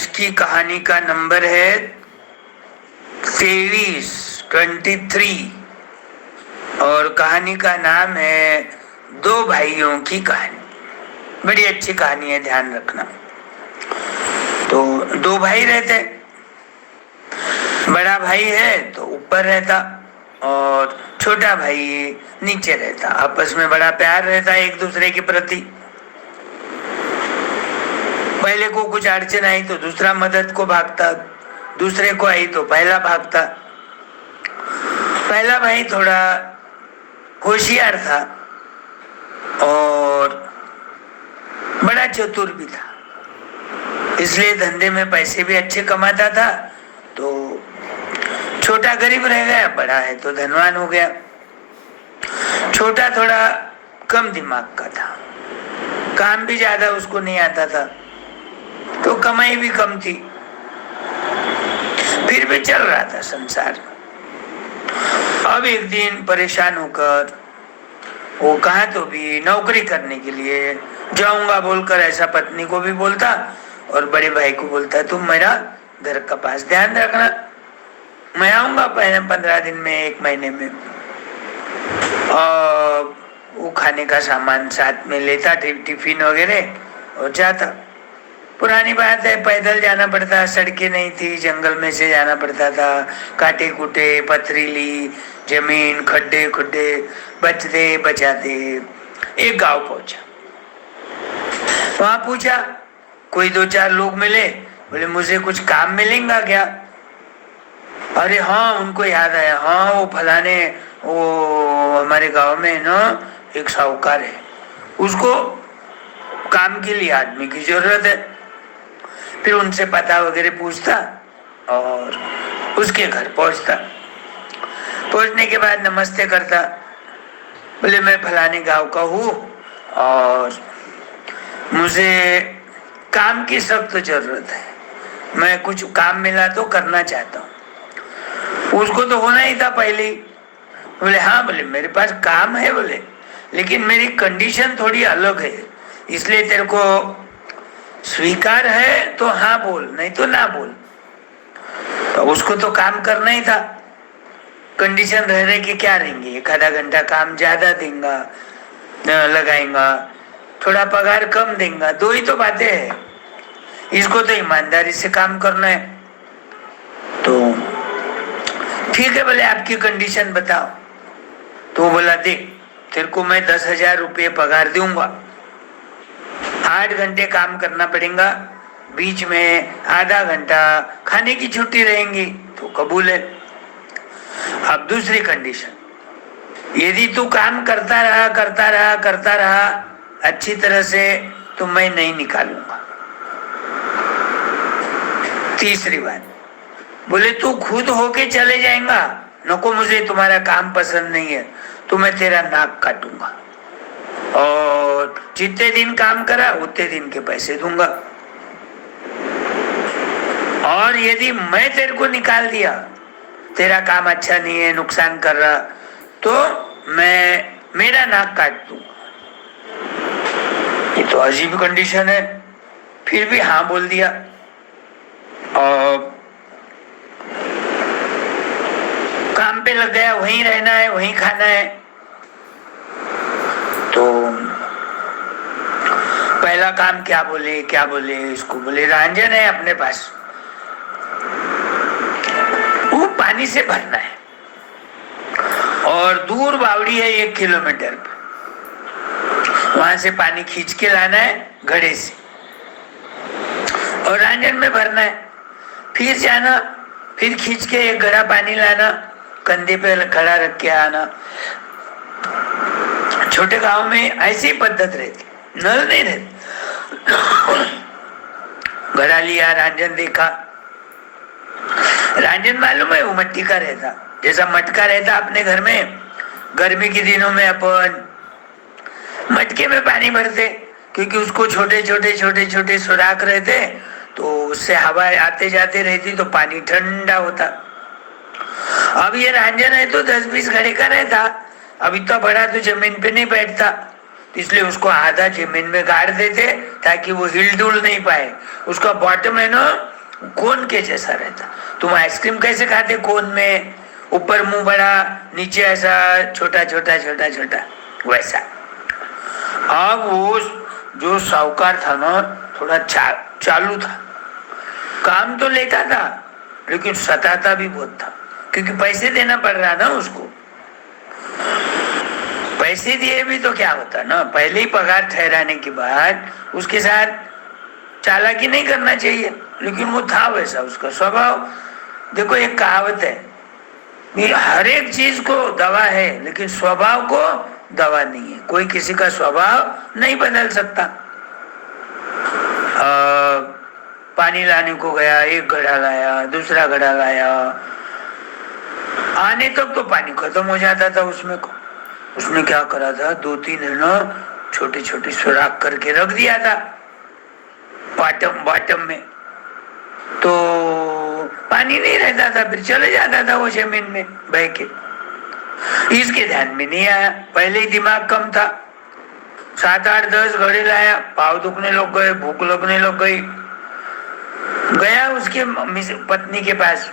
आज की कहानी का नंबर है 23 और कहानी का नाम है दो भाइयों की कहानी। बड़ी अच्छी कहानी है, ध्यान रखना। तो दो भाई रहते, बड़ा भाई है तो ऊपर रहता और छोटा भाई नीचे रहता। आपस में बड़ा प्यार रहता एक दूसरे के प्रति। पहले को कुछ अड़चन आई तो दूसरा मदद को भागता, दूसरे को आई तो पहला भागता। पहला भाई थोड़ा होशियार था और बड़ा चतुर भी था, इसलिए धंधे में पैसे भी अच्छे कमाता था। तो छोटा गरीब रह गया, बड़ा है तो धनवान हो गया। छोटा थोड़ा कम दिमाग का था, काम भी ज्यादा उसको नहीं आता था, तो कमाई भी कम थी, फिर भी चल रहा था संसार। अब एक दिन परेशान होकर वो कहा तो भी नौकरी करने के लिए जाऊंगा बोलकर ऐसा पत्नी को भी बोलता और बड़े भाई को बोलता तुम मेरा घर का पास ध्यान रखना, मैं आऊंगा पहले 15 दिन में, 1 महीने में। और वो खाने का सामान साथ में लेता, टिफिन वगैरह, और जाता। पुरानी बात है, पैदल जाना पड़ता, सड़कें नहीं थी, जंगल में से जाना पड़ता था, काटे कुटे पथरीली जमीन, खड्डे खुड्डे बचते बचाते एक गांव पहुंचा। वहां पूछा, कोई 2-4 लोग मिले, बोले मुझे कुछ काम मिलेगा क्या? अरे हाँ, उनको याद आया, हाँ वो फलाने, वो हमारे गांव में ना एक साहूकार है, उसको काम के लिए आदमी की जरूरत है। फिर उनसे पता वगैरह पूछता और उसके घर पहुंचता। पहुंचने के बाद नमस्ते करता, बोले मैं फलाने गांव का हूँ और मुझे काम की सख्त जरूरत है, मैं कुछ काम मिला तो करना चाहता हूँ। उसको तो होना ही था पहले ही। बोले हाँ, बोले मेरे पास काम है, बोले लेकिन मेरी कंडीशन थोड़ी अलग है, इसलिए तेरे को स्वीकार है तो हाँ बोल, नहीं तो ना बोल। तो उसको तो काम करना ही था। कंडीशन रह रहे कि क्या रहेंगे, 1-आधा घंटा काम ज्यादा देगा, लगाएगा, थोड़ा पगार कम देगा, दो ही तो बातें हैं। इसको तो ईमानदारी से काम करना है। तो ठीक है, बोले आपकी कंडीशन बताओ। तो वो बोला देख, तेरे को मैं 10,000 रुपये पगार दूंगा, 8 घंटे काम करना पड़ेगा, बीच में आधा घंटा खाने की छुट्टी रहेंगी, तो कबूल है। अब दूसरी कंडीशन, यदि तू काम करता रहा अच्छी तरह से, तो मैं नहीं निकालूंगा। तीसरी बात, बोले तू खुद होके चले जाएगा, नको मुझे तुम्हारा काम पसंद नहीं है, तो मैं तेरा नाक काटूंगा और जितने दिन काम करा उतने दिन के पैसे दूंगा। और यदि मैं तेरे को निकाल दिया, तेरा काम अच्छा नहीं है, नुकसान कर रहा, तो मैं मेरा नाक काट दूंगा। ये तो अजीब कंडीशन है। फिर भी हाँ बोल दिया। और काम पे लग गया, वहीं रहना है, वहीं खाना है। तो पहला काम क्या बोले इसको, बोले रंजन है अपने पास, वो पानी से भरना है और दूर बावड़ी है 1 किलोमीटर पे, वहां से पानी खींच के लाना है घड़े से और रंजन में भरना है। फिर जाना, फिर खींच के एक घड़ा पानी लाना, कंधे पे खड़ा रख के आना। छोटे गांव में ऐसी ही पद्धत रहती, नल नहीं रहती। घड़ा लिया, रांझन देखा, रांझन मालूम है वो मट्टी का रहता, जैसा मटका रहता अपने घर में। गर्मी के दिनों में अपन मटके में पानी भरते, क्योंकि उसको छोटे छोटे सुराख रहते, तो उससे हवा आते जाते रहती, तो पानी ठंडा होता। अब ये रांझन है तो 10-20 घड़े का रहता, अब इतना बड़ा तो जमीन पे नहीं बैठता, इसलिए उसको आधा जमीन में गाड़ देते ताकि वो हिल डुल नहीं पाए। उसका बॉटम है ना कोन के जैसा रहता। तुम आइसक्रीम कैसे खाते, कोन में ऊपर मुंह बड़ा, नीचे ऐसा छोटा छोटा छोटा छोटा, वैसा। अब वो जो साहूकार था ना, थोड़ा चालू था, काम तो लेता था लेकिन सताता भी बहुत था, क्योंकि पैसे देना पड़ रहा ना उसको। पैसे दिए भी तो क्या होता ना, पहले ही पगार ठहराने के बाद उसके साथ चालाकी नहीं करना चाहिए, लेकिन वो था वैसा उसका स्वभाव। देखो एक कहावत है, हर एक चीज को दवा है लेकिन स्वभाव को दवा नहीं है। कोई किसी का स्वभाव नहीं बदल सकता। पानी लाने को गया, एक घड़ा लाया, दूसरा घड़ा लाया, आने तक तो पानी खत्म हो जाता था उसमें को। उसने क्या करा था, 2-3 है ना छोटे छोटे सुराख करके रख दिया था बॉटम में, तो पानी नहीं रहता था, फिर चले जाता था वो जमीन में बह के। इसके ध्यान में नहीं आया, पहले ही दिमाग कम था। 7-8-10 घड़े लाया, पाँव दुखने लग गए, भूख लगने लग गई। गया उसके पत्नी के पास,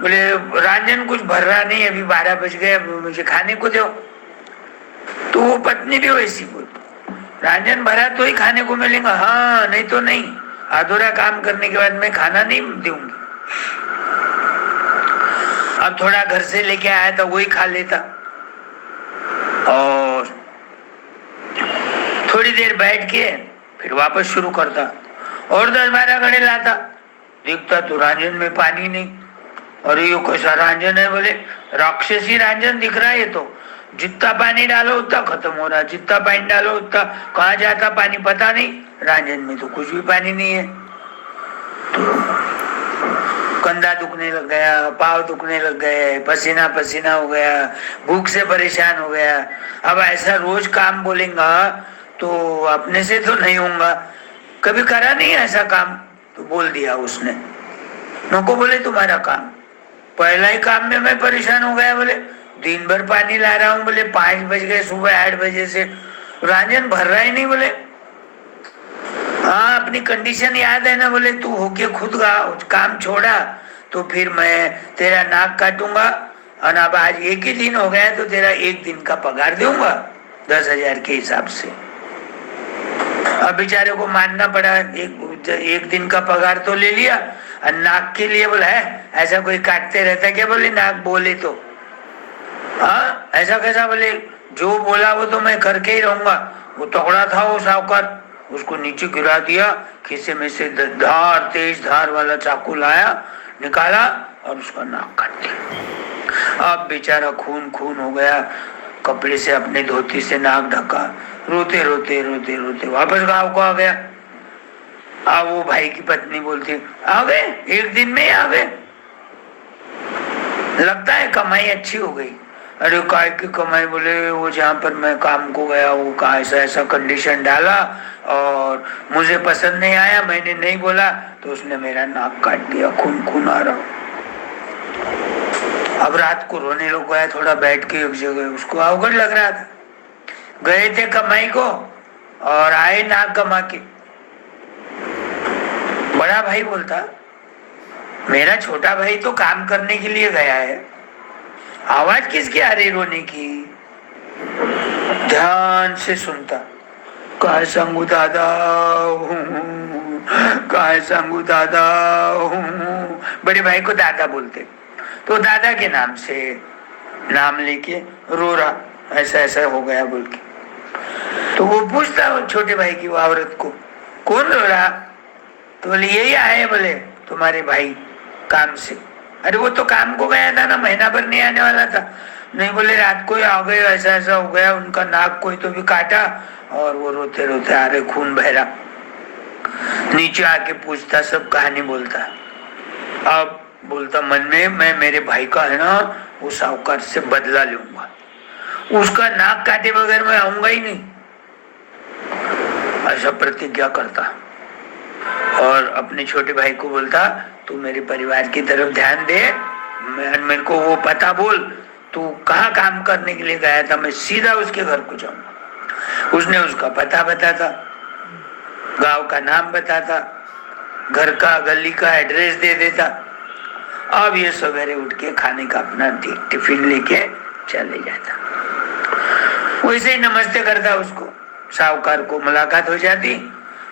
बोले रांझन कुछ भर रहा नहीं, अभी 12 बज गए, मुझे खाने को दो। तो वो पत्नी भी वैसी बोली, रांझन भरा तो ही खाने को मिलेगा, हाँ नहीं तो नहीं, अधूरा काम करने के बाद मैं खाना नहीं दूंगी। अब थोड़ा घर से लेके आया था, वही खा लेता और थोड़ी देर बैठ के फिर वापस शुरू करता और 10-12 घड़े लाता। देखता तो रांझन में पानी नहीं। अरे ये कैसा रांझन है, बोले राक्षसी रांझन दिख रहा है ये तो, जितना पानी डालो उतना खत्म हो रहा, जितना पानी डालो उतना कहाँ जाता पानी पता नहीं, रांझन में तो कुछ भी पानी नहीं है। तो कंधा दुखने लग गया, पाँव दुखने लग गए, पसीना पसीना हो गया, भूख से परेशान हो गया। अब ऐसा रोज काम बोलेगा तो अपने से तो नहीं होगा, कभी करा नहीं ऐसा काम, तो बोल दिया उसने। नको बोले तुम्हारा काम, पहला ही काम में मैं परेशान हो गया, बोले दिन भर पानी ला रहा हूँ, बोले 5 बज गए सुबह 8 बजे से, रांझन भर रहा ही नहीं। बोले हाँ अपनी कंडीशन याद है ना, बोले तू होके खुद काम छोड़ा तो फिर मैं तेरा नाक काटूंगा, और अब आज एक ही दिन हो गया तो तेरा 1 दिन का पगार दूंगा 10,000 के हिसाब से। अब बेचारे को मानना पड़ा, एक दिन का पगार तो ले लिया, और नाक के लिए बोला है ऐसा कोई काटते रहता है क्या, बोले नाक बोले तो, हाँ ऐसा कैसा, बोले जो बोला वो तो मैं करके ही रहूंगा। वो तगड़ा था वो साहूकार, उसको नीचे गिरा दिया, खीसे में से तेज धार वाला चाकू लाया, निकाला और उसका नाक काट दिया। अब बेचारा खून खून हो गया, कपड़े से अपने धोती से नाक ढका, रोते रोते रोते रोते वापस गांव को आ गया। अब वो भाई की पत्नी बोलती आ गए, 1 दिन में ही आ गए, लगता है कमाई अच्छी हो गई। अरे काय की कमाई, बोले वो जहाँ पर मैं काम को गया वो का ऐसा ऐसा कंडीशन डाला और मुझे पसंद नहीं आया, मैंने नहीं बोला तो उसने मेरा नाक काट दिया, खून खून आ रहा। अब रात को रोने लग गया, थोड़ा बैठ के एक जगह, उसको अवगढ़ लग रहा था। गए थे कमाई को और आए नाक कमा के। बड़ा भाई बोलता मेरा छोटा भाई तो काम करने के लिए गया है, आवाज किसकी आ रही रोने की। ध्यान से सुनता, काय सांगू दादा, काय सांगू दादा। बड़े भाई को दादा बोलते, तो दादा के नाम से नाम लेके रो रहा, ऐसा ऐसा हो गया बोल के। तो वो पूछता वो छोटे भाई की वो औरत को, कौन रो रहा, तो बोले यही आए बोले तुम्हारे भाई काम से। अरे वो तो काम को गया था ना, महीना भर नहीं आने वाला था। नहीं बोले रात को ही आ गए, ऐसा ऐसा हो गया, उनका नाक कोई तो भी काटा और वो रोते रोते आ रहे, खून बह रहा। नीचे आके पूछता, सब कहानी बोलता। अब बोलता मन में, मैं मेरे भाई का है ना वो साहूकार से बदला लूंगा, उसका नाक काटे बगैर मैं आऊंगा ही नहीं, ऐसा प्रतिज्ञा करता। और अपने छोटे भाई को बोलता तू मेरे परिवार की तरफ ध्यान दे, मेरे को वो पता बोल, तू कहाँ काम करने के लिए गया था, मैं सीधा उसके घर को जाऊंगा। उसने उसका पता बताता, गांव का नाम बताता, घर का गली का एड्रेस दे देता। अब ये सवेरे उठ के खाने का अपना टिफिन लेके चले जाता। वैसे ही नमस्ते करता उसको, साहूकार को मुलाकात हो जाती।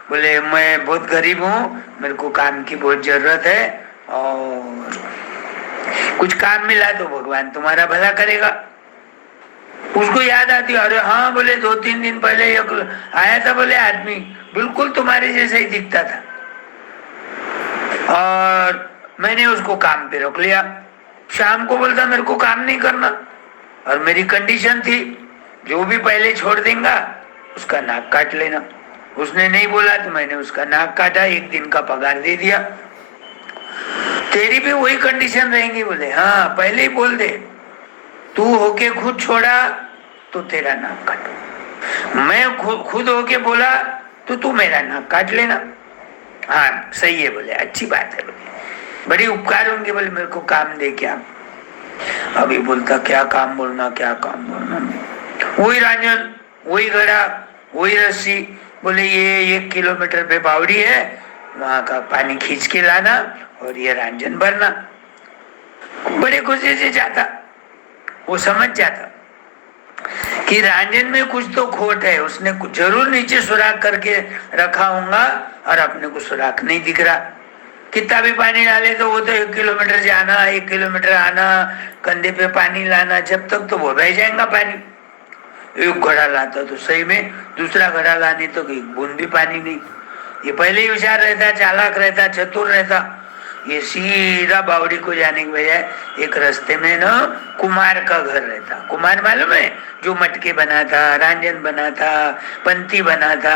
बोले मैं बहुत गरीब हूँ, मेरे को काम की बहुत जरूरत है, और कुछ काम मिला तो भगवान तुम्हारा भला करेगा। उसको याद आती, अरे हाँ, बोले 2-3 दिन पहले एक आया था, बोले आदमी बिल्कुल तुम्हारे जैसा ही दिखता था, और मैंने उसको काम पे रख लिया। शाम को बोलता मेरे को काम नहीं करना, और मेरी कंडीशन थी जो भी पहले छोड़ देगा उसका नाक काट लेना। उसने नहीं बोला तो मैंने उसका नाक काटा, 1 दिन का पगार दे दिया। तेरी भी वही कंडीशन रहेगी। बोले हाँ, पहले ही बोल दे, तू होके खुद छोड़ा तो तेरा नाक काटो, मैं खुद होके बोला तो तू मेरा नाक काट लेना। हाँ सही है, बोले अच्छी बात है, बोले बड़ी उपकार होंगे, बोले मेरे को काम दे क्या। अभी बोलता क्या काम बोलना, क्या काम बोलना, वही रांझन, वही घड़ा, वही रस्सी। बोले ये 1 किलोमीटर पे बावड़ी है, वहां का पानी खींच के लाना और ये रांझन भरना। बड़े खुशी से जाता। वो समझ जाता कि रांझन में कुछ तो खोट है, उसने जरूर नीचे सुराख करके रखा होगा और अपने को सुराख नहीं दिख रहा। कितना भी पानी डाले तो वो तो 1 किलोमीटर जाना, 1 किलोमीटर आना, कंधे पे पानी लाना, जब तक तो वो बह जाएगा पानी। एक घड़ा लाता तो सही में, दूसरा घड़ा लाने तो एक बूंद भी पानी नहीं। ये पहले ही होशियार रहता, चालाक रहता, चतुर रहता। ये सीधा बावड़ी को जाने के बजाय एक रास्ते में ना कुमार का घर रहता। कुमार मालूम है, जो मटके बनाता, रांझन बनाता, पंती बनाता,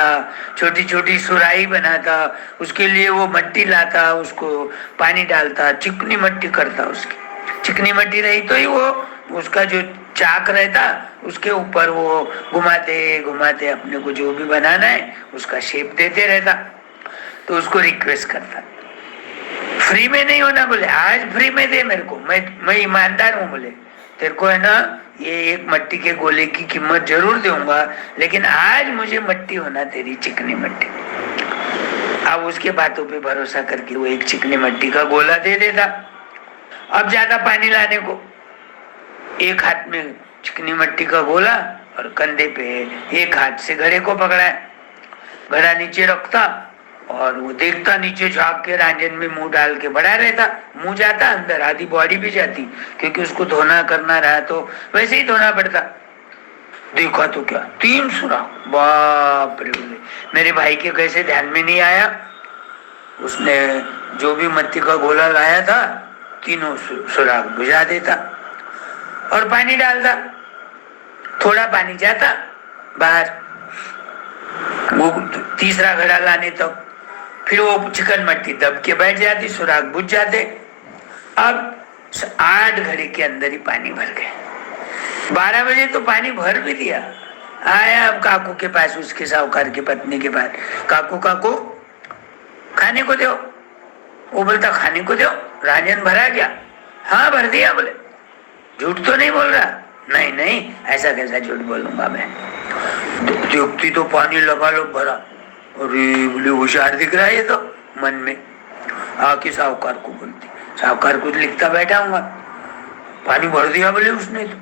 छोटी छोटी सुराही बनाता, उसके लिए वो मट्टी लाता, उसको पानी डालता, चिकनी मट्टी करता। उसकी चिकनी मट्टी रही तो ही वो उसका जो चाक रहता उसके ऊपर वो घुमाते घुमाते अपने को जो भी बनाना है उसका शेप देते रहता। तो उसको रिक्वेस्ट करता, फ्री में नहीं होना, बोले आज फ्री में दे मेरे को, मैं ईमानदार हूँ, बोले तेरे को है ना ये 1 मट्टी के गोले की कीमत जरूर दूंगा, लेकिन आज मुझे मट्टी होना, तेरी चिकनी मट्टी। अब उसके बातों पे भरोसा करके वो 1 चिकनी मट्टी का गोला दे देता। अब ज्यादा पानी लाने को 1 हाथ में चिकनी मट्टी का गोला और कंधे पे 1 हाथ से घड़े को पकड़ा है। घड़ा नीचे रखता और वो देखता, नीचे झाँक के रांझन में मुंह डाल के बड़ा रहता। मुंह जाता अंदर, आधी बॉडी भी जाती, क्योंकि उसको धोना करना रहा तो वैसे ही धोना पड़ता। देखा तो क्या 3 सुराख, बाप रे। बोले मेरे भाई के कैसे ध्यान में नहीं आया, उसने जो भी मट्टी का गोला लाया था 3 सुराख बुझा देता और पानी डालता। थोड़ा पानी जाता बाहर, वो तीसरा घड़ा लाने तक तो, फिर वो चिकन मट्टी दब के बैठ जाती, सुराख बुझ जाते। अब 8 घड़े के अंदर ही पानी भर गए। 12 बजे तो पानी भर भी दिया। आया अब काकू के पास, उसके साहूकार की पत्नी के पास, काकू काकू खाने को दो। वो बोलता खाने को दो, रांझन भरा गया? हाँ भर दिया। बोले झूठ तो नहीं बोल रहा? नहीं नहीं, ऐसा कैसा झूठ बोलूंगा मैं, देखती तो पानी लगा लो भरा। अरे बोले होशियार दिख रहा है ये तो। मन में आके साहूकार को बोलती, साहूकार कुछ लिखता बैठा हूँ, पानी भर दिया बोले उसने तो।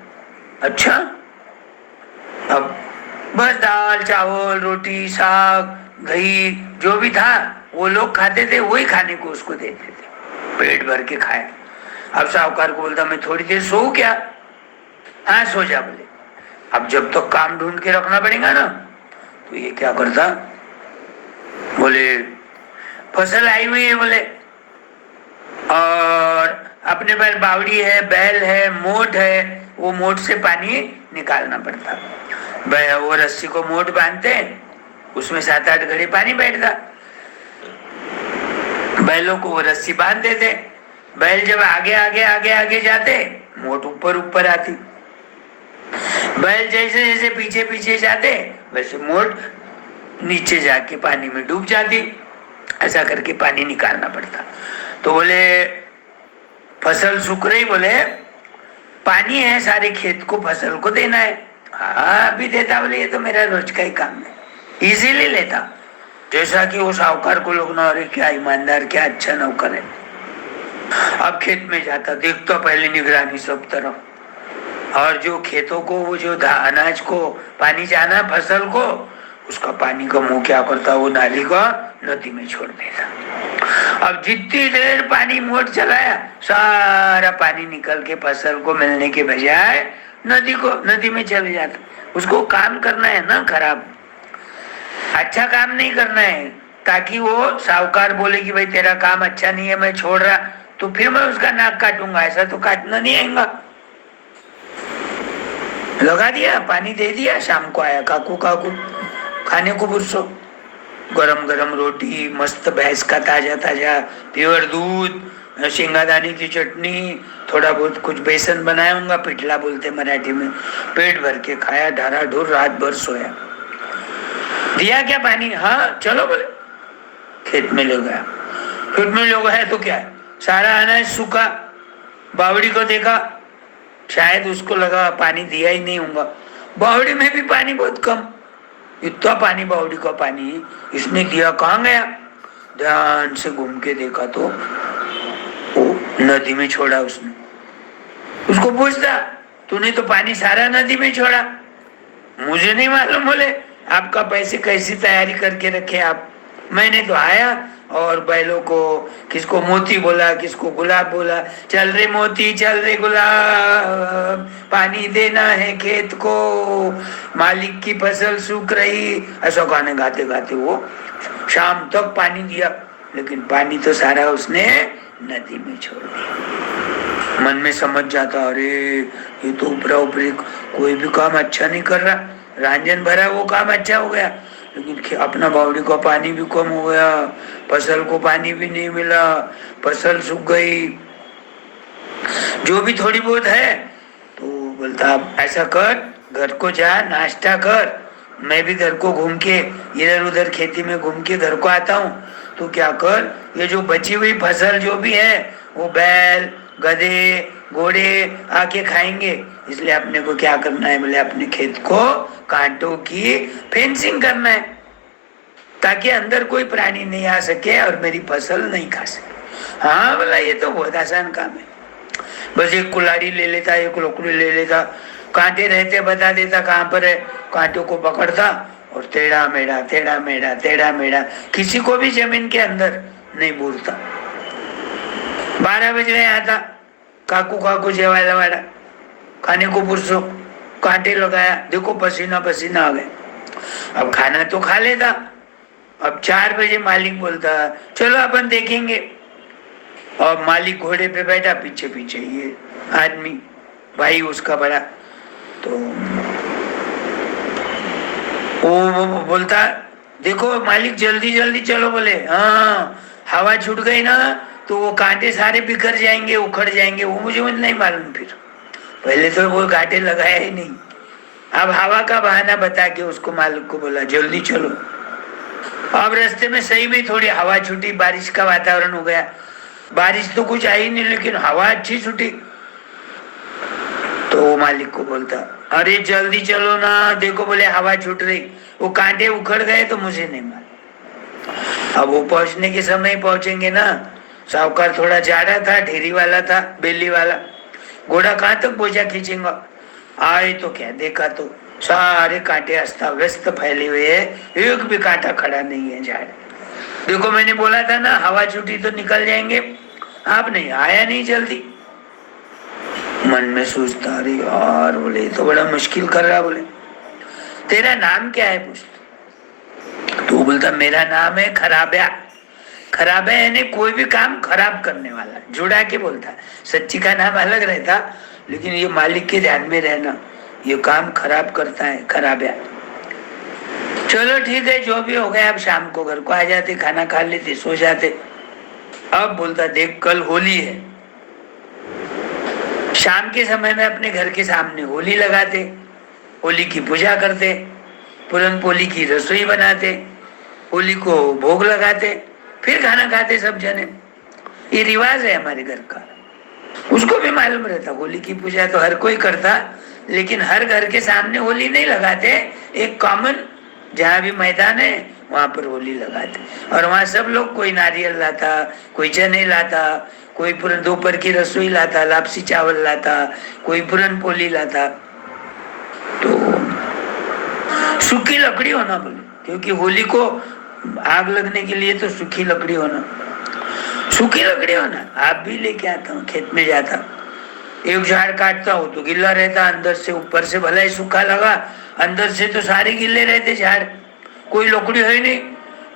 अच्छा, अब बस दाल चावल रोटी साग दही जो भी था वो लोग खाते थे, वही खाने को उसको देते थे, पेट भर के खाया। अब साहूकार को बोलता मैं थोड़ी देर सो क्या? हाँ सो जा। बोले अब जब तक तो काम ढूंढ के रखना पड़ेगा ना। तो ये क्या करता, बोले फसल आई हुई है, बोले और अपने पास बावड़ी है, बैल है, मोट है, वो मोट से पानी निकालना पड़ता। वो रस्सी को मोट बांधते, उसमें 7-8 घड़े पानी बैठता। बैलों को वो रस्सी बांध देते, बैल जब आगे आगे आगे आगे जाते मोट ऊपर ऊपर आती। बैल जैसे जैसे पीछे पीछे जाते वैसे मोट नीचे जाके पानी में डूब जाती। ऐसा करके पानी निकालना पड़ता। तो बोले फसल सूख रही, बोले पानी है सारे खेत को, फसल को देना है। हाँ अभी देता। बोले ये तो मेरा रोज का ही काम है, इजीली लेता। जैसा कि वो साहूकार को लोग ना, अरे क्या ईमानदार, क्या अच्छा नौकर है। अब खेत में जाता, देखता पहले निगरानी सब तरफ, और जो खेतों को वो जो अनाज को पानी जाना फसल को, उसका पानी का मुंह क्या करता, वो नाली का नदी में छोड़ देता। अब जितनी देर पानी मोटर चलाया, सारा पानी निकल के फसल को मिलने के बजाय नदी में चले जाता। उसको काम करना है ना खराब, अच्छा काम नहीं करना है, ताकि वो साहूकार बोले कि भाई तेरा काम अच्छा नहीं है, मैं छोड़ रहा, तो फिर मैं उसका नाक काटूंगा, ऐसा तो काटना नहीं आएगा। लगा दिया, पानी दे दिया, शाम को आया, काकू खाने को पुरसो, गरम गरम रोटी, मस्त भैंस का ताजा ताजा प्योर दूध, शेंगादानी की चटनी, थोड़ा बहुत कुछ बेसन बनाया होगा, पिटला बोलते मराठी में, पेट भर के खाया, ढारा ढूर, रात भर सोया। दिया क्या पानी? हाँ चलो बोले, खेत में ले गया। खेत में ले गया तो क्या है, सारा अनाज सूखा। बावड़ी को देखा, शायद उसको लगा पानी दिया ही नहीं होगा, बावड़ी में भी पानी बहुत कम, इतना पानी बावड़ी का पानी इसने दिया कहाँ गया? ध्यान से घूम के देखा तो वो नदी में छोड़ा उसने। उसको पूछता, तूने तो पानी सारा नदी में छोड़ा? मुझे नहीं मालूम। बोले, आपका पैसे कैसी तैयारी करके रखे आप? मैंने तो आया और बैलों को, किसको मोती बोला, किसको गुलाब बोला, चल रे मोती, चल रे गुलाब, पानी देना है खेत को, मालिक की फसल सूख रही, ऐसा गाने गाते गाते वो शाम तक पानी दिया, लेकिन पानी तो सारा उसने नदी में छोड़ दिया। मन में समझ जाता, अरे ये तो ऊपरा ऊपरी कोई भी काम अच्छा नहीं कर रहा, रंजन भरा वो काम अच्छा हो गया, लेकिन अपना बावड़ी का पानी भी कम हो गया, फसल को पानी भी नहीं मिला, फसल सूख गई। जो भी थोड़ी बहुत है तो बोलता, ऐसा कर, घर को जा, नाश्ता कर, मैं भी घर को घूम के इधर उधर खेती में घूम के घर को आता हूँ, तो क्या कर, ये जो बची हुई फसल जो भी है वो बैल गधे घोड़े आके खाएंगे, इसलिए अपने को क्या करना है? बोले, अपने खेत को कांटों की फेंसिंग करना है, ताकि अंदर कोई प्राणी नहीं आ सके और मेरी फसल नहीं खा सके। हाँ बोला, ये तो बहुत आसान काम है, बस एक कुल्हाड़ी ले लेता, एक लोकड़ी ले लेता, कांटे रहते बता देता कहाँ पर है, कांटों को पकड़ता और टेढ़ा मेढ़ा टेढ़ा मेढ़ा टेढ़ा मेढ़ा, किसी को भी जमीन के अंदर नहीं भूलता। 12 बजे आता, काकू जेवायला वाला, खाने को पुरसो, कांटे लगाया, देखो पसीना पसीना आ गए। अब खाना तो खा लेता। अब 4 बजे मालिक बोलता, चलो अपन देखेंगे। और मालिक घोड़े पे बैठा, पीछे पीछे ये आदमी भाई उसका बड़ा, तो वो बोलता, देखो मालिक जल्दी जल्दी चलो। बोले, हाँ हवा छूट गई ना तो वो कांटे सारे बिखर जाएंगे, उखड़ जाएंगे। वो मुझे नहीं मालूम, फिर पहले तो वो कांटे लगाया ही नहीं। अब हवा का बहाना बता के उसको मालिक को बोला, जल्दी चलो। अब रास्ते में सही में थोड़ी हवा छूटी, बारिश का वातावरण हो गया। बारिश तो कुछ आई नहीं, लेकिन हवा अच्छी छूटी। तो वो मालिक को बोलता, अरे जल्दी चलो ना, देखो बोले हवा छूट रही, वो कांटे उखड़ गए तो मुझे नहीं मालूम। अब वो पहुंचने के समय पहुंचेंगे ना। साहूकार थोड़ा जाड़ा था, ढेरी वाला था, बेली वाला, घोड़ा कहाँ तक बोझा खींचेगा। आए तो क्या देखा, तो सारे कांटे अस्ता व्यस्त फैले हुए है, एक भी कांटा खड़ा नहीं है झाड़। देखो मैंने बोला था ना, हवा छूटी तो निकल जाएंगे, आप नहीं आया, नहीं जल्दी। मन में सोचता, अरे यार, बोले तो बड़ा मुश्किल कर रहा। बोले, तेरा नाम क्या है? पूछता। तो बोलता, मेरा नाम है खराब्या। खराब्या यानी कोई भी काम खराब करने वाला, जुड़ा के बोलता। सच्ची का नाम अलग रहता, लेकिन ये मालिक के ध्यान में रहना, ये काम खराब करता है खराब्या। चलो ठीक है, जो भी हो गया, अब शाम को घर को आ जाते, खाना खा लेते, सो जाते। अब बोलता, देख कल होली है, शाम के समय में अपने घर के सामने होली लगाते, होली की पूजा करते, पुरन पोली की रसोई बनाते, होली को भोग लगाते, फिर खाना खाते सब जने। ये रिवाज है हमारे घर का। उसको भी मालूम रहता, होली की पूजा तो हर कोई करता, लेकिन हर घर के सामने होली नहीं लगाते। एक कॉमन जहाँ भी मैदान है वहां पर होली लगाते, और वहां सब लोग, कोई नारियल लाता, कोई चने लाता, कोई पूरन दोपहर की रसोई लाता, लापसी चावल लाता, कोई पूरन पोली लाता। तो सूखी लकड़ी होना बोले, क्योंकि होली को आग लगने के लिए तो सूखी लकड़ी होना, सूखी लकड़ी होना। आप भी लेके आता हूँ, खेत में जाता, एक झाड़ काटता हूँ तो गिल्ला रहता अंदर से, ऊपर से भला ही सूखा लगा, अंदर से तो सारे गिल्ले रहते झाड़, कोई लकड़ी है नहीं।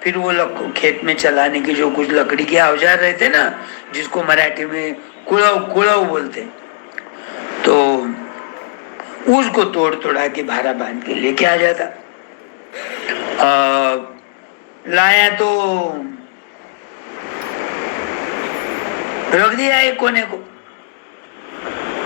फिर वो खेत में चलाने की जो कुछ लकड़ी के औजार रहते ना, जिसको मराठी में कुड़ाऊ कुड़ाऊ बोलते, तो उसको तोड़ तोड़ा के भारा बांध के लेके आ जाता। लाया तो रख दिया एक कोने को,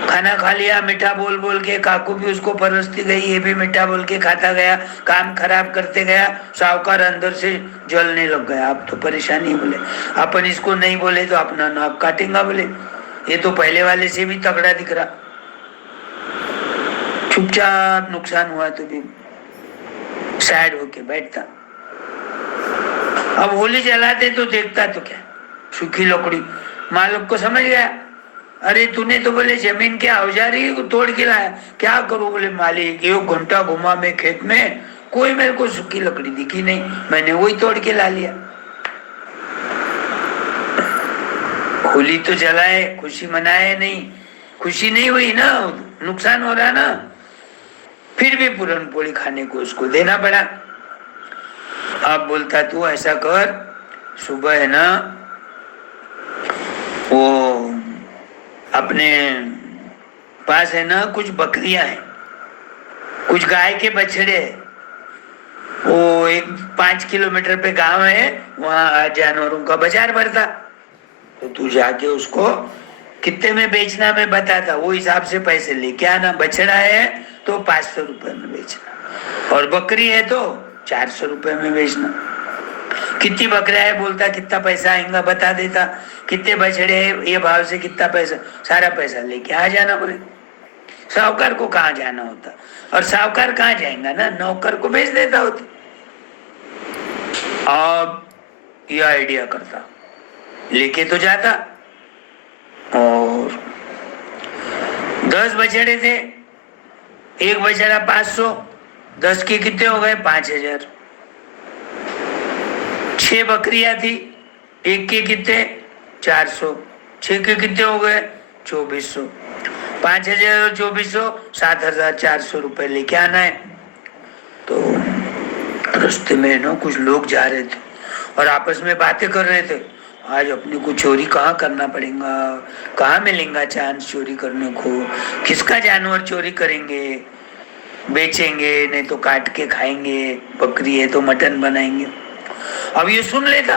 खाना खा लिया, मीठा बोल बोल के, काकू भी उसको परसती गई, ये भी मीठा बोल के खाता गया, काम खराब करते गया, साहूकार अंदर से जलने लग गया। अब तो परेशानी, बोले अपन इसको नहीं बोले तो अपना नाक काटेगा, बोले ये तो पहले वाले से भी तगड़ा दिख रहा। चुपचाप नुकसान हुआ तो भी सैड होके बैठता। अब होली जलाते तो देखता तो क्या, सूखी लकड़ी, मालिक को समझ गया, अरे तूने तो बोले जमीन के औजार ही तोड़ के लाया, क्या करूं? बोले मालिक, 1 घंटा घुमा मैं खेत में, कोई मेरे को सूखी लकड़ी दिखी नहीं, मैंने वही तोड़ के ला लिया। होली तो जलाए, खुशी मनाए नहीं, खुशी नहीं हुई ना, नुकसान हो रहा ना। फिर भी पूरन पोली खाने को उसको देना पड़ा। अब बोलता तू ऐसा कर, सुबह है ना वो अपने पास है ना कुछ बकरियां हैं, कुछ गाय के बछड़े हैं, वो 5 किलोमीटर पे गांव है, वहां जानवरों का बाजार भरता, तो तू जाके उसको कितने में बेचना मैं बताता, वो हिसाब से पैसे लेके आना। बछड़ा है तो 500 रुपए में बेचना, और बकरी है तो 400 रुपए में बेचना। कितनी बकरियां है बोलता, कितना पैसा आएगा बता देता, कितने बछड़े हैं ये भाव से कितना पैसा, सारा पैसा लेके आ जाना। बोले साहूकार को कहाँ जाना होता, और साहूकार कहाँ जाएगा ना, नौकर को भेज देता होता। अब ये आइडिया करता, लेके तो जाता, और 10 बछड़े थे, एक बछड़ा 500, 10 के कितने हो गए 5000। 6 बकरियां थी, एक के कितने 400, 6 के कितने हो गए 2400, 5000 और 2400, 7400 रुपए लेके आना है। तो रास्ते में ना कुछ लोग जा रहे थे और आपस में बातें कर रहे थे, आज अपने को चोरी कहाँ करना पड़ेगा, कहाँ मिलेगा चांस चोरी करने को, किसका जानवर चोरी करेंगे, बेचेंगे नहीं तो काट के खाएंगे, बकरी है तो मटन बनाएंगे। अब ये सुन लेता,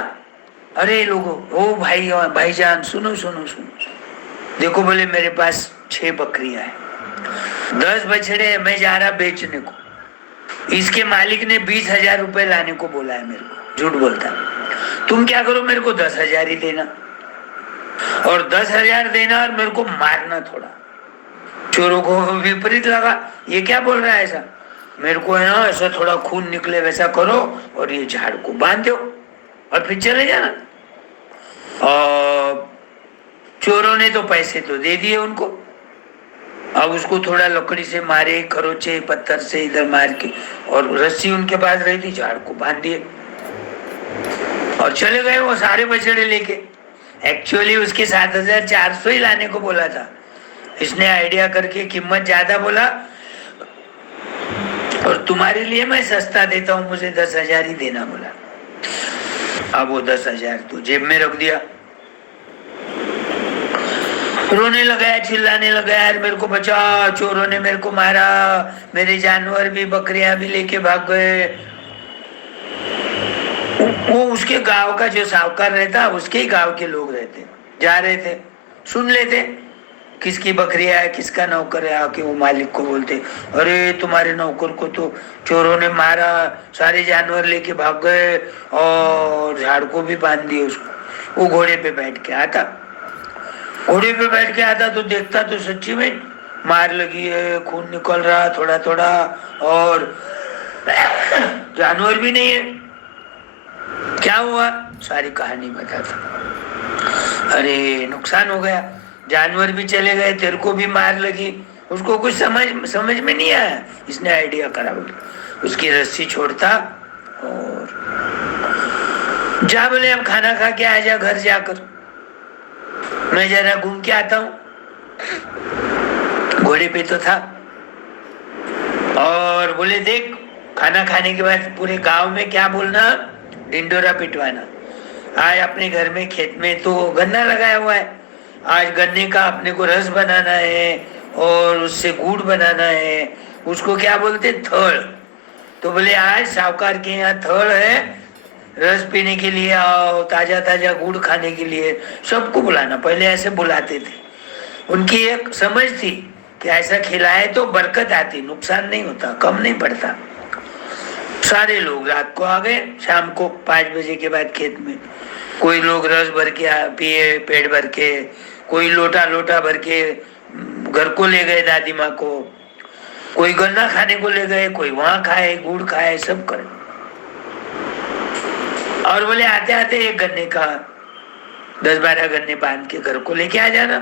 अरे लोगों, ओ भाई भाईजान सुनो सुनो सुनो, देखो बोले मेरे पास 6 बकरियां हैं, 10 बछड़े हैं, मैं जा रहा बेचने को, इसके मालिक ने 20,000 रुपए लाने को बोला है मेरे को, झूठ बोलता, तुम क्या करो मेरे को 10,000 ही देना, और 10,000 देना और मेरे को मारना थोड़ा। चोरों को विपरीत लगा, ये क्या बोल रहा है ऐसा, मेरे को है ना ऐसा थोड़ा खून निकले वैसा करो, और ये झाड़ को बांध दो और फिर चले जाना। और चोरों ने तो पैसे तो दे दिए उनको, अब उसको थोड़ा लकड़ी से मारे, खरोचे पत्थर से इधर मार के, और रस्सी उनके पास रही थी, झाड़ को बांध दिए और चले गए वो सारे बछड़े लेके। एक्चुअली उसके 7400 ही लाने को बोला था, इसने आइडिया करके कीमत ज्यादा बोला, और तुम्हारे लिए मैं सस्ता देता हूँ, मुझे 10,000 ही देना बोला। अब वो 10,000 तो जेब में रख दिया, रोने लगा, चिल्लाने लगा, यार मेरे को बचा, चोरों ने मेरे को मारा, मेरे जानवर भी बकरियां भी लेके भाग गए। वो उसके गांव का जो साहूकार रहता, उसके ही गांव के लोग रहते, जा रहे थे, सुन लेते किसकी बकरियां है, किसका नौकर है, आके वो मालिक को बोलते, अरे तुम्हारे नौकर को तो चोरों ने मारा, सारे जानवर लेके भाग गए और झाड़ को भी बांध दिए उसको। वो घोड़े पे बैठ के आता, घोड़े पे बैठ के आता तो देखता तो सच्ची में मार लगी है, खून निकल रहा थोड़ा थोड़ा, और जानवर भी नहीं है। क्या हुआ? सारी कहानी बताता। अरे नुकसान हो गया, जानवर भी चले गए, तेरे को भी मार लगी। उसको कुछ समझ में नहीं आया। इसने आइडिया करा, बोले उसकी रस्सी छोड़ता और जा, बोले अब खाना खा के आ जा घर जाकर, मैं जरा घूम के आता हूँ। घोड़े पे तो था और बोले देख, खाना खाने के बाद पूरे गांव में क्या बोलना, ढिंडोरा पिटवाना। आज अपने घर में खेत में तो गन्ना लगाया हुआ है, आज गन्ने का अपने को रस बनाना है और उससे गुड़ बनाना है। उसको क्या बोलते, थड़। तो बोले आज साहूकार के यहाँ थड़ है, रस पीने के लिए आओ, ताजा ताजा गुड़ खाने के लिए। सबको बुलाना, पहले ऐसे बुलाते थे। उनकी एक समझ थी कि ऐसा खिलाए तो बरकत आती, नुकसान नहीं होता, कम नहीं पड़ता। सारे लोग रात को आ गए, शाम को 5 बजे के बाद खेत में। कोई लोग रस भर के पिए पेट भर के, कोई लोटा लोटा भर के घर को ले गए दादी माँ को, कोई गन्ना खाने को ले गए, कोई वहां खाए, गुड़ खाए, सब करे। और बोले आते आते एक गन्ने का 10-12 गन्ने बांध के घर को लेके आ जाना,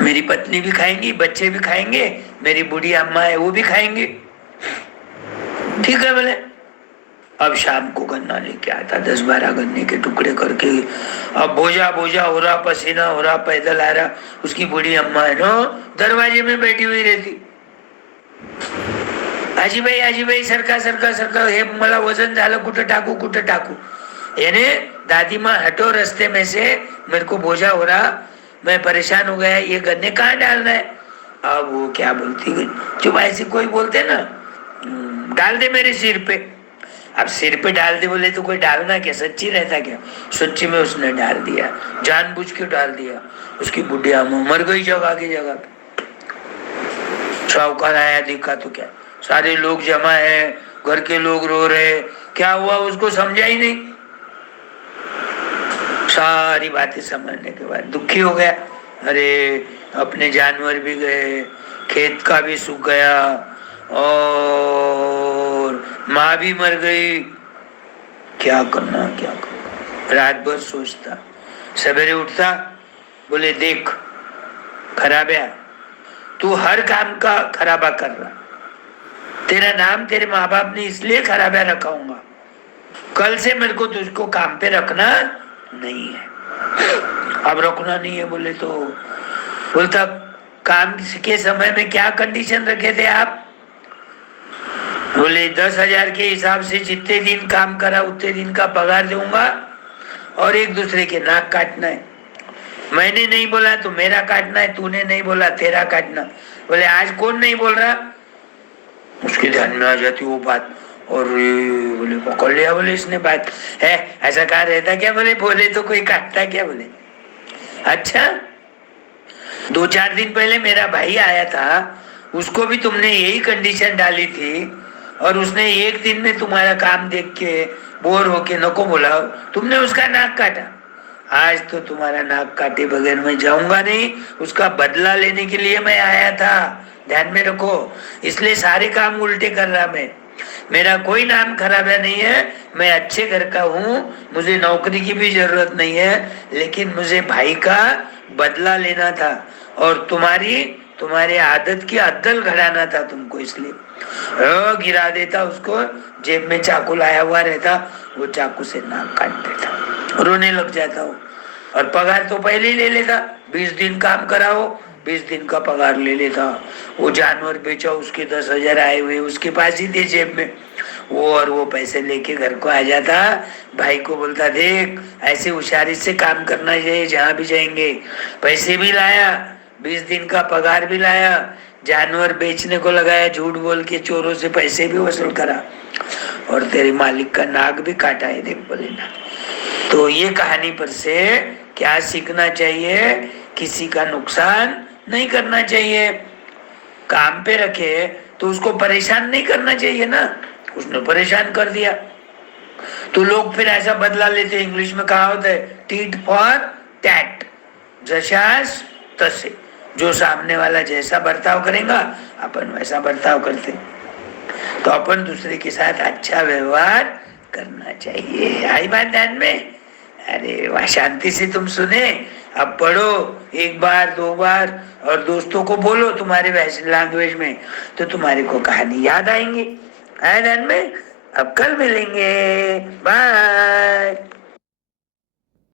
मेरी पत्नी भी खाएंगी, बच्चे भी खाएंगे, मेरी बूढ़ी अम्मा है वो भी खाएंगे। ठीक है बोले। अब शाम को गन्ना लेके आता, 10-12 गन्ने के टुकड़े करके। अब बोझा बोझा हो रहा, पसीना हो रहा, पैदल आ रहा। उसकी बूढ़ी अम्मा है ना, दरवाजे में बैठी हुई रहती। आजीबाई सरका सरका सरका, हे मला वजन झालं, कुठं टाकू। यानी दादी माँ हटो रास्ते में से, मेरे को बोझा हो रहा, मैं परेशान हो गया, ये गन्ने कहाँ डालना है। अब वो क्या बोलती, चुप ऐसे कोई बोलते ना, डाल दे मेरे सिर पे। अब सिर पे डाल दे बोले तो कोई डालना क्या, सच्ची रहता क्या? सच्ची में उसने डाल दिया, जानबूझ के डाल दिया। उसकी बुढ़िया मर गई जगह की जगह पे। साहूकार आया, देखा तो क्या, सारे लोग जमा है, घर के लोग रो रहे। क्या हुआ उसको समझा ही नहीं। सारी बातें समझने के बाद दुखी हो गया। अरे अपने जानवर भी गए, खेत का भी सूख गया और माँ भी मर गई, क्या करना। रात भर सोचता, सवेरे उठता, बोले देख खराबा, तू हर काम का खराबा कर रहा, तेरा नाम तेरे माँ बाप ने इसलिए खराबा रखाऊंगा, कल से मेरे को तुझको काम पे रखना नहीं है। अब रखना नहीं है बोले तो बोलता, काम के समय में क्या कंडीशन रखे थे आप? बोले 10,000 के हिसाब से जितने दिन काम करा उतने दिन का पगार दूंगा और एक दूसरे के नाक काटना है। मैंने नहीं बोला तो मेरा काटना है, तूने नहीं बोला तेरा काटना। बोले आज कौन नहीं बोल रहा? उसके ध्यान में आ जाती वो बात, और बोले पकड़ लिया, बोले इसने बात है, ऐसा कहा रहता क्या? बोले तो कोई काटता क्या? बोले अच्छा, 2-4 दिन पहले मेरा भाई आया था, उसको भी तुमने यही कंडीशन डाली थी और उसने एक दिन में तुम्हारा काम देख के बोर होके नको बोला, तुमने उसका नाक काटा। आज तो तुम्हारा नाक काटे बगैर मैं जाऊंगा नहीं, उसका बदला लेने के लिए मैं आया था, ध्यान में रखो। इसलिए सारे काम उल्टे कर रहा मैं, मेरा कोई नाम खराब है नहीं है, मैं अच्छे घर का हूँ, मुझे नौकरी की भी जरूरत नहीं है, लेकिन मुझे भाई का बदला लेना था और तुम्हारे आदत की अद्दल घड़ाना था तुमको, इसलिए गिरा देता उसको, जेब में चाकू लाया हुआ रहता, वो चाकू से नाक काट देता, रोने लग जाता वो। और पगार तो पहले ही ले लेता, 20 दिन काम कराओ 20 दिन का पगार ले लेता। वो जानवर बेचा, उसके 10,000 आए हुए उसके पास ही थे जेब में, वो पैसे लेके घर को आ जाता, भाई को बोलता देख ऐसे होशियारी से काम करना चाहिए, जहाँ भी जाएंगे। पैसे भी लाया, 20 दिन का पगार भी लाया, जानवर बेचने को लगाया, झूठ बोल के चोरों से पैसे भी वसूल करा और तेरे मालिक का नाक भी काटा है, देख बोले ना। तो ये कहानी पर से क्या सीखना चाहिए? किसी का नुकसान नहीं करना चाहिए। काम पे रखे तो उसको परेशान नहीं करना चाहिए ना, उसने परेशान कर दिया तो लोग फिर ऐसा बदला लेते। इंग्लिश में कहा होता है टीट फॉर टैट, जशास तसे, जो सामने वाला जैसा बर्ताव करेगा अपन वैसा बर्ताव करते। तो अपन दूसरे के साथ अच्छा व्यवहार करना चाहिए। आई बात ध्यान में? अरे वाह, शांति से तुम सुने। अब पढ़ो 1 बार 2 बार और दोस्तों को बोलो तुम्हारे लैंग्वेज में, तो तुम्हारे को कहानी याद आएंगी। आए ध्यान में? अब कल मिलेंगे, बाय।